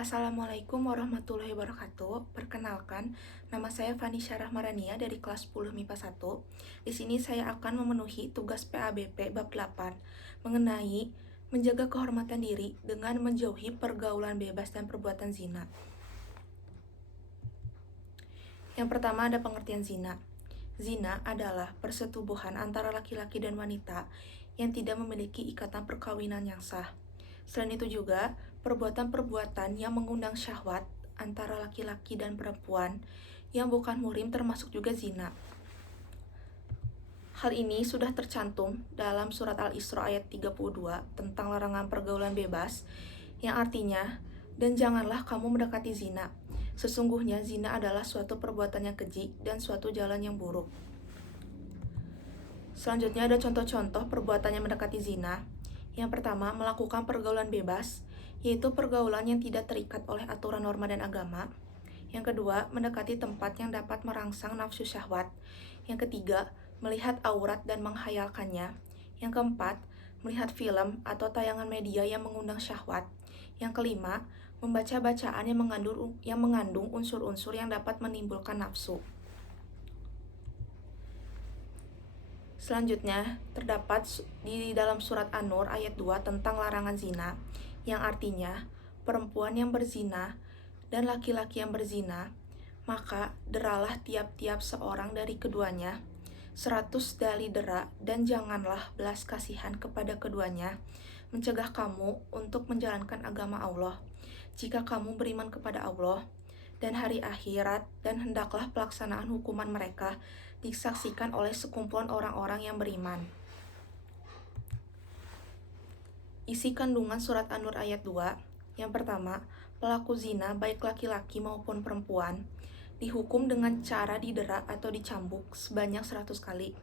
Assalamualaikum warahmatullahi wabarakatuh. Perkenalkan, nama saya Vanisha Rahmarania dari kelas 10 MIPA 1. Di sini saya akan memenuhi tugas PABP bab 8 mengenai menjaga kehormatan diri dengan menjauhi pergaulan bebas dan perbuatan zina. Yang pertama ada pengertian zina. Zina adalah persetubuhan antara laki-laki dan wanita yang tidak memiliki ikatan perkawinan yang sah. Selain itu juga, perbuatan-perbuatan yang mengundang syahwat antara laki-laki dan perempuan yang bukan muhrim termasuk juga zina. Hal ini sudah tercantum dalam surat Al-Isra ayat 32 tentang larangan pergaulan bebas, yang artinya, dan janganlah kamu mendekati zina. Sesungguhnya zina adalah suatu perbuatan yang keji dan suatu jalan yang buruk. Selanjutnya ada contoh-contoh perbuatan yang mendekati zina. Yang pertama, melakukan pergaulan bebas, yaitu pergaulan yang tidak terikat oleh aturan norma dan agama. Yang kedua, mendekati tempat yang dapat merangsang nafsu syahwat. Yang ketiga, melihat aurat dan menghayalkannya. Yang keempat, melihat film atau tayangan media yang mengundang syahwat. Yang kelima, membaca bacaan yang mengandung unsur-unsur yang dapat menimbulkan nafsu. Selanjutnya, terdapat di dalam surat An-Nur ayat 2 tentang larangan zina, yang artinya, perempuan yang berzina dan laki-laki yang berzina, maka deralah tiap-tiap seorang dari keduanya 100 dali dera, dan janganlah belas kasihan kepada keduanya, mencegah kamu untuk menjalankan agama Allah, jika kamu beriman kepada Allah dan hari akhirat, dan hendaklah pelaksanaan hukuman mereka disaksikan oleh sekumpulan orang-orang yang beriman. Isi kandungan surat An-Nur ayat 2. Yang pertama, pelaku zina baik laki-laki maupun perempuan dihukum dengan cara didera atau dicambuk sebanyak 100 kali.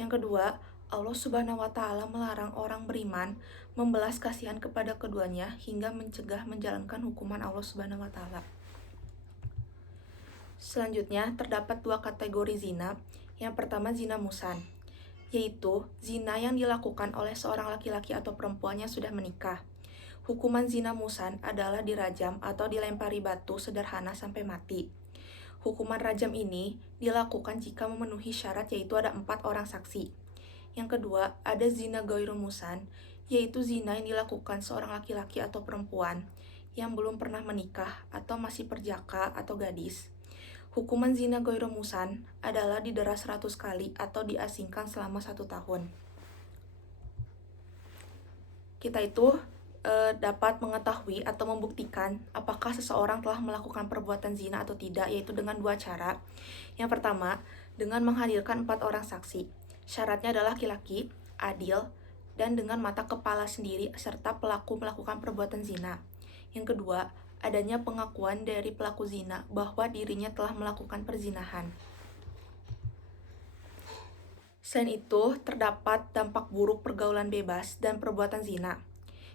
Yang kedua, Allah Subhanahu wa Ta'ala melarang orang beriman membelas kasihan kepada keduanya hingga mencegah menjalankan hukuman Allah Subhanahu wa Ta'ala. Selanjutnya, terdapat dua kategori zina. Yang pertama, zina musan, yaitu zina yang dilakukan oleh seorang laki-laki atau perempuan yang sudah menikah. Hukuman zina musan adalah dirajam atau dilempari batu sederhana sampai mati. Hukuman rajam ini dilakukan jika memenuhi syarat, yaitu ada 4 orang saksi. Yang kedua, ada zina ghairu musan, yaitu zina yang dilakukan seorang laki-laki atau perempuan yang belum pernah menikah atau masih perjaka atau gadis. Hukuman zina ghairu musan adalah didera 100 kali atau diasingkan selama 1 tahun. Kita itu dapat mengetahui atau membuktikan apakah seseorang telah melakukan perbuatan zina atau tidak, yaitu dengan 2 cara. Yang pertama, dengan menghadirkan 4 orang saksi. Syaratnya adalah laki-laki, adil, dan dengan mata kepala sendiri serta pelaku melakukan perbuatan zina. Yang kedua, adanya pengakuan dari pelaku zina bahwa dirinya telah melakukan perzinahan. Selain itu, terdapat dampak buruk pergaulan bebas dan perbuatan zina.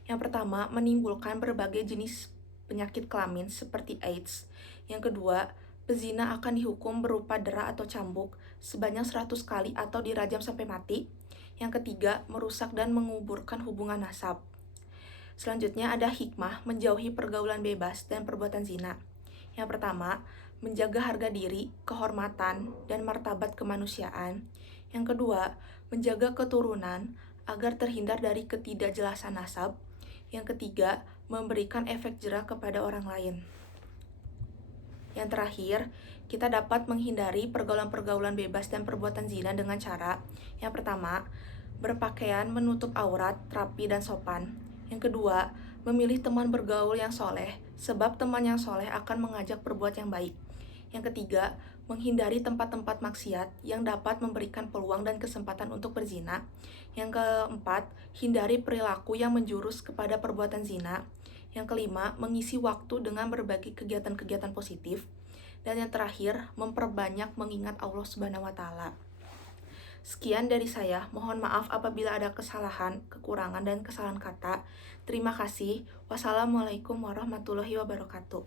Yang pertama, menimbulkan berbagai jenis penyakit kelamin seperti AIDS. Yang kedua, pezina akan dihukum berupa dera atau cambuk sebanyak 100 kali atau dirajam sampai mati. Yang ketiga, merusak dan menguburkan hubungan nasab. Selanjutnya ada hikmah menjauhi pergaulan bebas dan perbuatan zina. Yang pertama, menjaga harga diri, kehormatan, dan martabat kemanusiaan. Yang kedua, menjaga keturunan agar terhindar dari ketidakjelasan nasab. Yang ketiga, memberikan efek jera kepada orang lain. Yang terakhir, kita dapat menghindari pergaulan-pergaulan bebas dan perbuatan zina dengan cara: yang pertama, berpakaian menutup aurat, rapi, dan sopan. Yang kedua, memilih teman bergaul yang soleh, sebab teman yang soleh akan mengajak berbuat yang baik. Yang ketiga, menghindari tempat-tempat maksiat yang dapat memberikan peluang dan kesempatan untuk berzina. Yang keempat, hindari perilaku yang menjurus kepada perbuatan zina. Yang kelima, mengisi waktu dengan berbagai kegiatan-kegiatan positif. Dan yang terakhir, memperbanyak mengingat Allah Subhanahu wa Ta'ala. Sekian dari saya, mohon maaf apabila ada kesalahan, kekurangan, dan kesalahan kata. Terima kasih. Wassalamualaikum warahmatullahi wabarakatuh.